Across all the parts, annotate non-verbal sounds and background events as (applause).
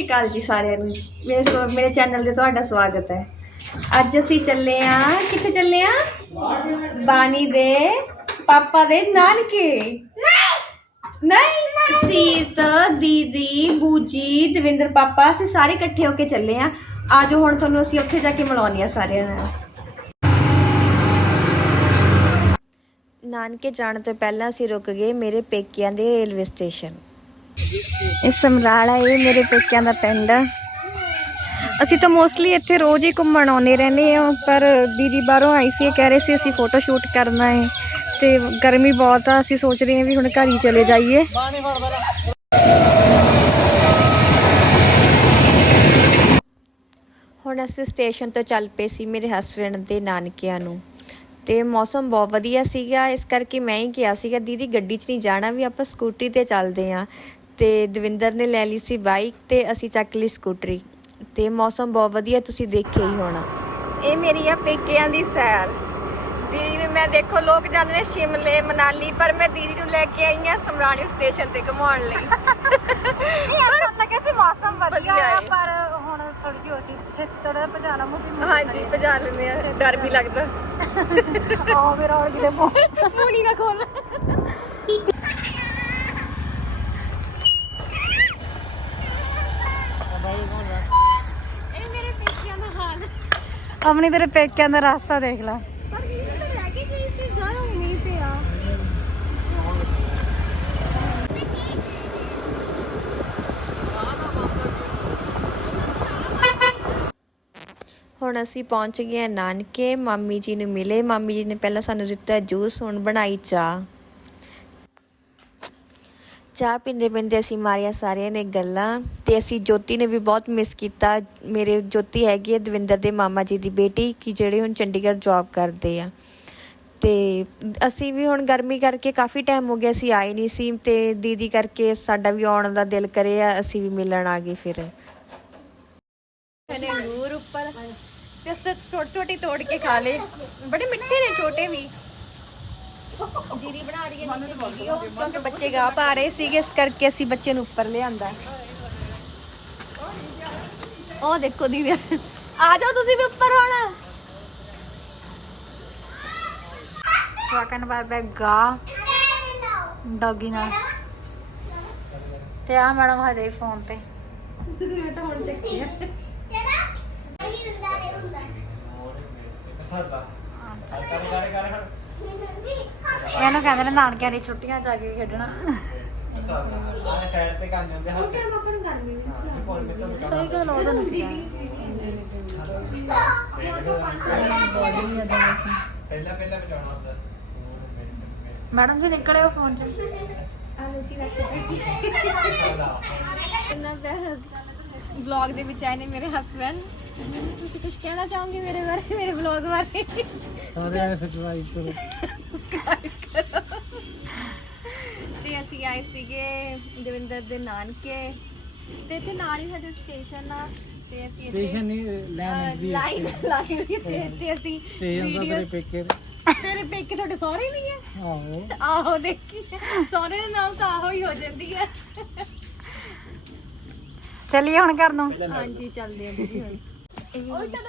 ਸ਼੍ਰੀ ਅਕਾਲ ਜੀ ਸਾਰਿਆਂ ਨੂੰ। ਮੇਰੇ ਸੋ- ਮੇਰੇ ਚੈਨਲ ਤੇ ਤੁਹਾਡਾ ਸਵਾਗਤ ਹੈ। ਅੱਜ ਅਸੀਂ ਚੱਲੇ ਆ ਕਿੱਥੇ ਚੱਲੇ ਆ ਬਾਨੀ ਦੇ ਪਾਪਾ ਦੇ ਨਾਨਕੇ। ਨਹੀਂ ਸੀਤ ਦੀਦੀ, ਬੂਜੀ, ਦਵਿੰਦਰ ਪਾਪਾ, ਅਸੀਂ ਸਾਰੇ ਇਕੱਠੇ ਹੋ ਕੇ ਚੱਲੇ ਆ ਆਜੋ ਹੁਣ ਤੁਹਾਨੂੰ ਅਸੀਂ ਉੱਥੇ ਜਾ ਕੇ ਮਿਲਾਉਂਦੇ ਆ ਸਾਰਿਆਂ ਨਾਲ। ਨਾਨਕੇ ਜਾਣ ਤੋਂ ਪਹਿਲਾਂ ਅਸੀਂ ਰੁਕ ਗਏ ਮੇਰੇ ਪੇਕਿਆਂ ਦੇ ਰੇਲਵੇ ਸਟੇਸ਼ਨ। ਇਹ ਸਮਰਾਲਾ, ਇਹ ਮੇਰੇ ਪੇਕਿਆਂ ਦਾ ਪਿੰਡ। ਆ ਅਸੀਂ ਤਾਂ ਮੋਸਟਲੀ ਇੱਥੇ ਰੋਜ਼ ਹੀ ਘੁੰਮਣ ਆਉਂਦੇ ਰਹਿੰਦੇ ਆ ਪਰ ਦੀਦੀ ਬਾਹਰੋਂ ਆਈ ਸੀ ਕਹਿ ਰਹੇ ਸੀ ਅਸੀਂ ਫੋਟੋ ਸ਼ੂਟ ਕਰਨਾ ਹੈ। ਤੇ ਗਰਮੀ ਬਹੁਤ ਆ, ਅਸੀਂ ਸੋਚ ਰਹੇ ਹਾਂ ਵੀ ਹੁਣ ਘਰ ਹੀ ਚਲੇ ਜਾਈਏ। ਹੁਣ ਅਸੀਂ ਸਟੇਸ਼ਨ ਤੋਂ ਚੱਲ ਪਏ ਸੀ ਮੇਰੇ ਹਸਬੰਡ ਦੇ ਨਾਨਕਿਆਂ ਨੂੰ। ਤੇ ਮੌਸਮ ਬਹੁਤ ਵਧੀਆ ਸੀਗਾ, ਇਸ ਕਰਕੇ ਮੈਂ ਹੀ ਕਿਹਾ ਸੀਗਾ, ਦੀਦੀ, ਗੱਡੀ 'ਚ ਨਹੀਂ ਜਾਣਾ, ਵੀ ਆਪਾਂ ਸਕੂਟਰੀ ਤੇ ਚੱਲਦੇ ਆਂ ਤੇ ਦਵਿੰਦਰ ਨੇ ਲੈ ਲਈ ਸੀ ਬਾਈਕ ਤੇ ਅਸੀਂ ਚੱਕ ਲਈ ਸਕੂਟਰੀ। ਤੇ ਮੌਸਮ ਬਹੁਤ ਵਧੀਆ ਤੁਸੀਂ ਦੇਖਿਆ ਹੀ ਹੋਣਾ। ਇਹ ਮੇਰੀ ਆ ਪੇਕਿਆਂ ਦੀ ਸੈਰ। ਦੀਦੀ ਨੂੰ ਮੈਂ ਦੇਖੋ ਲੋਕ ਜਾਂਦੇ ਨੇ ਸ਼ਿਮਲੇ ਮਨਾਲੀ ਪਰ ਮੈਂ ਦੀਦੀ ਨੂੰ ਲੈ ਕੇ ਆਈ ਆ ਸਮਰਾਲੇ ਸਟੇਸ਼ਨ ਤੇ ਘੁਮਾਉਣ ਲਈ। ਸਾਨੂੰ ਲੱਗੇ ਸੀ ਮੌਸਮ ਵਧੀਆ ਵਧੀਆ ਆ ਹੈ। ਪਰ ਹੁਣ ਥੋੜੀ ਜਿਹੀ ਅਸੀਂ ਛੇਤੜ ਭਜਾਣਾ ਮੁਕੀ ਹਾਂਜੀ ਭਜਾ ਲੈਂਦੇ ਆ। ਡਰ ਵੀ ਲੱਗਦਾ। ਆ ਮੇਰਾ ਔਰ ਕਿਤੇ ਮੂੰਹ ਮੂੰਹ ਨਹੀਂ ਨਾ ਖੋਲ ਇਹ ਮੇਰੇ ਪੇਕਿਆਂ ਦਾ ਹਾਲ ਆਪਣੀ ਤੇਰੇ ਪੇਕਿਆਂ ਦਾ ਰਸਤਾ ਦੇਖ ਲੈ। ਪਰ ਇਹ ਤਾਂ ਲੈ ਕੇ ਗਈ ਸੀ ਜ਼ਿਆਦਾ ਨਹੀਂ ਪਿਆ ਹੁਣ ਅਸੀਂ ਪਹੁੰਚ ਗਏ ਨਾਨਕੇ। ਮਾਮੀ ਜੀ ਨੂੰ ਮਿਲੇ। ਮਾਮੀ ਜੀ ਨੇ ਪਹਿਲਾਂ ਸਾਨੂੰ ਦਿੱਤਾ ਜੂਸ ਹੁਣ ਬਣਾਈ ਚਾਹ। ਚਾਹ ਪੀਂਦੇ ਪੀਂਦੇ ਅਸੀਂ ਮਾਰੀਆਂ ਸਾਰਿਆਂ ਨੇ ਗੱਲਾਂ ਤੇ ਅਸੀਂ ਜੋਤੀ ਨੇ ਵੀ ਬਹੁਤ ਮਿਸ ਕੀਤਾ। ਮੇਰੇ ਜੋਤੀ ਹੈਗੀ ਹੈ ਦਵਿੰਦਰ ਦੇ ਮਾਮਾ ਜੀ ਦੀ ਬੇਟੀ ਕਿ ਜਿਹੜੇ ਹੁਣ ਚੰਡੀਗੜ੍ਹ ਜੌਬ ਕਰਦੇ ਆ। ਤੇ ਅਸੀਂ ਵੀ ਹੁਣ ਗਰਮੀ ਕਰਕੇ ਕਾਫੀ ਟਾਈਮ ਹੋ ਗਿਆ, ਅਸੀਂ ਆਏ ਨਹੀਂ ਸੀ ਤੇ ਦੀਦੀ ਕਰਕੇ ਸਾਡਾ ਵੀ ਆਉਣ ਦਾ ਦਿਲ ਕਰਿਆ ਅਸੀਂ ਵੀ ਮਿਲਣ ਆ ਗਏ ਫਿਰ। ਨੇ ਅੰਗੂਰ ਉੱਪਰ ਤੇ ਛੋਟੀ ਛੋਟੀ ਤੋੜ ਕੇ ਖਾ ਲੇ ਬੜੇ ਮਿੱਠੇ ਨੇ, ਛੋਟੇ ਵੀ। ਦੀਦੀ ਬਣਾ ਰਹੀ ਹੈ ਨੀਚੇ ਵੀਡੀਓ ਕਿਉਂਕਿ ਬੱਚੇ ਗਾ ਪਾ ਰਹੇ ਸੀਗੇ ਇਸ ਕਰਕੇ ਅਸੀਂ ਬੱਚੇ ਨੂੰ ਉੱਪਰ ਲਿਆਂਦਾ। ਉਹ ਦੇਖੋ ਦੀਦੀ ਆ ਜਾਓ ਤੁਸੀਂ ਵੀ ਉੱਪਰ ਹੁਣ। ਜਵਾਕਨ ਬਾਰ ਬੈ ਗਾ ਡੌਗੀ ਨਾਲ। ਤੇ ਆ ਮੈਡਮ ਹਜੇ ਫੋਨ ਤੇ। ਮੈਂ ਤਾਂ ਹੁਣ ਚੱਕੀ ਆ ਇਹਨੂੰ ਕਹਿੰਦੇ ਨੇ ਨਾਨਕਿਆਂ ਦੀ ਛੁੱਟੀਆਂ ਜਾ ਕੇ ਖੇਡਣਾ। ਆਪਾਂ ਨੂੰ ਗਰਮੀ ਵਿੱਚ ਸਹੀ ਗੱਲ ਉਹ ਤਾਂ ਨਹੀਂ ਸੀ। ਪਹਿਲਾਂ ਪਹਿਲਾਂ ਬਚਾਉਣਾ ਹੁੰਦਾ ਮੈਡਮ ਜੀ ਨਿਕਲੇ ਉਹ ਫੋਨ ਚ। ਆਲੂ ਜੀ (laughs) (laughs) ਇੰਨਾ ਵਲੌਗ ਦੇ ਵਿੱਚ ਆਏ ਨੇ ਮੇਰੇ ਹਸਬੰਡ ਤੁਸੀਂ ਕੁਝ ਕਹਿਣਾ ਚਾਹੋਗੇ ਮੇਰੇ ਬਾਰੇ ਮੇਰੇ ਵਲੌਗ ਬਾਰੇ ਸਾਰਿਆਂ ਨੇ ਸਬਸਕ੍ਰਾਈਬ ਕਰੋ ਤੇ ਅਸੀਂ ਆਏ ਸੀਗੇ ਦਵਿੰਦਰ ਦੇ ਨਾਨਕੇ ਤੇ ਇੱਥੇ ਨਾਲ ਹੀ ਸਾਡੇ ਸਟੇਸ਼ਨ ਆ ਤੇ ਅਸੀਂ ਇੱਥੇ ਸਟੇਸ਼ਨ ਨਹੀਂ ਲੈਣ ਵੀ ਲਾਈਨ ਲਾਈਨ ਤੇ ਤੇ ਅਸੀਂ ਸਟੇਸ਼ਨ ਦਾ ਤੇਰੇ ਵੀਡੀਓਜ਼ ਪੇਕੇ ਤੇਰੇ ਪੇਕੇ ਤੁਹਾਡੇ ਸਹੁਰੇ ਨਹੀਂ ਹੈ ਆਹੋ ਆਹੋ ਦੇਖੀ ਸਹੁਰੇ ਦਾ ਨਾਮ ਤਾਂ ਆਹੋ ਹੀ ਹੋ ਜਾਂਦੀ ਹੈ ਚੱਲੀਏ ਹੁਣ ਘਰ ਨੂੰ? ਹਾਂਜੀ ਚੱਲਦੇ ਆ ਦੀਦੀ ਹੁਣ। ਉਹ ਚੱਲ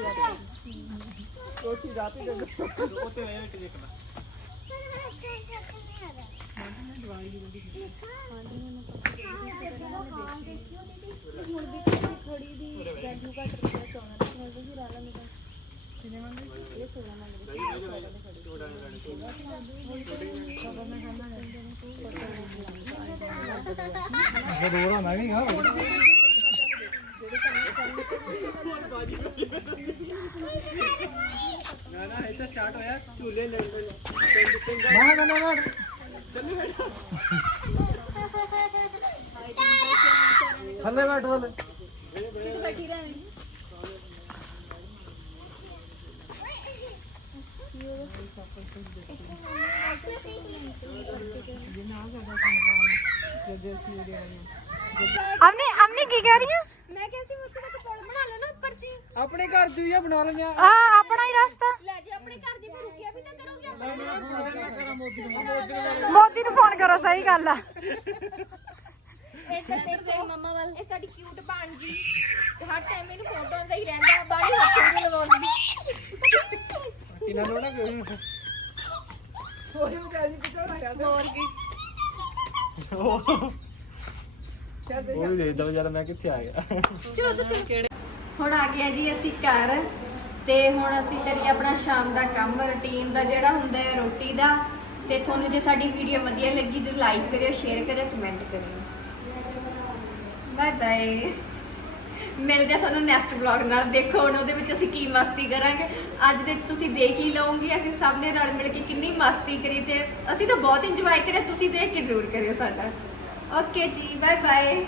ਜ਼ਰੂਰ ਆਣਾ ਵੀ ਹਾਂ। ਨਾ ਨਾ ਇਹ ਤਾਂ ਝੂਲੇ ਲੈ ਲੈ ਨਾ ਨਾ ਨਾ ਥੱਲੇ ਬੈਠ ਥੱਲੇ ਅਮਨੀ ਅਮਨੀ ਕੀ ਕਹਿ ਰਹੀ ਹੈ ਮੈਂ ਕਿਹਾ ਸੀ ਉੱਥੇ ਤੱਕ ਪੁਲ ਬਣਾ ਲੈਣਾ ਉੱਪਰ ਜੀ ਆਪਣੇ ਘਰ ਚ ਹੀ ਆ ਬਣਾ ਲੈਂਦੇ ਆ। ਆ ਆਪਣਾ ਹੀ ਰਸਤਾ। ਲੈ ਜੀ ਆਪਣੇ ਘਰ ਦੀ ਫਿਰ ਰੁਕਿਆ ਵੀ ਨਾ ਕਰੋਗੇ ਮੋਦੀ ਨੂੰ ਫੋਨ ਕਰੋ ਸਹੀ ਗੱਲ ਆ। ਇੱਧਰ ਦੇਖੋ ਮਮਾ ਵੱਲ। ਇਹ ਸਾਡੀ ਕਿਊਟ ਭਾਣਜੀ ਹਰ ਟਾਈਮ ਮੈਨੂੰ ਫੋਟੋ ਦਾ ਹੀ ਰਹਿੰਦਾ ਬਾੜੀ ਹੱਥੋਂ ਕਿਨਾਂ ਨੂੰ ਨਾ ਕੋਈ ਥੋੜੀ ਜਿਹੀ ਪਿਛਾੜਾ ਯਾਰ। ਹੋਰ ਕੀ? ਉਹ। ਵੀ ਦੇਖਦਾ ਵੀ ਜਦ ਮੈਂ ਕਿੱਥੇ ਆ ਗਿਆ। ਹੁਣ ਆ ਗਿਆ ਜੀ ਅਸੀਂ ਘਰ ਤੇ ਹੁਣ ਅਸੀਂ ਕਰੀਏ ਆਪਣਾ ਸ਼ਾਮ ਦਾ ਕੰਮ ਰੁਟੀਨ ਦਾ ਜਿਹੜਾ ਹੁੰਦਾ ਹੈ ਰੋਟੀ ਦਾ। ਤੇ ਤੁਹਾਨੂੰ ਜੇ ਸਾਡੀ ਵੀਡੀਓ ਵਧੀਆ ਲੱਗੀ ਜਰੂਰ ਲਾਈਕ ਕਰਿਓ ਸ਼ੇਅਰ ਕਰਿਓ ਕਮੈਂਟ ਕਰਿਓ। ਬਾਏ ਬਾਏ ਮਿਲਦੇ ਆ ਤੁਹਾਨੂੰ ਨੈਕਸਟ ਵਲੌਗ ਨਾਲ। ਦੇਖੋ ਹੁਣ ਉਹਦੇ ਵਿੱਚ ਅਸੀਂ ਕੀ ਮਸਤੀ ਕਰਾਂਗੇ। ਅੱਜ ਦੇ ਵਿੱਚ ਤੁਸੀਂ ਦੇਖ ਹੀ ਲਓਗੇ, ਅਸੀਂ ਸਭ ਨੇ ਰਲ ਮਿਲ ਕੇ ਕਿੰਨੀ ਮਸਤੀ ਕਰੀ ਤੇ ਅਸੀਂ ਤਾਂ ਬਹੁਤ ਇੰਜੋਏ ਕਰਿਆ, ਤੁਸੀਂ ਦੇਖ ਕੇ ਜ਼ਰੂਰ ਕਰਿਓ ਸਾਡਾ। ਓਕੇ ਜੀ ਬਾਏ ਬਾਏ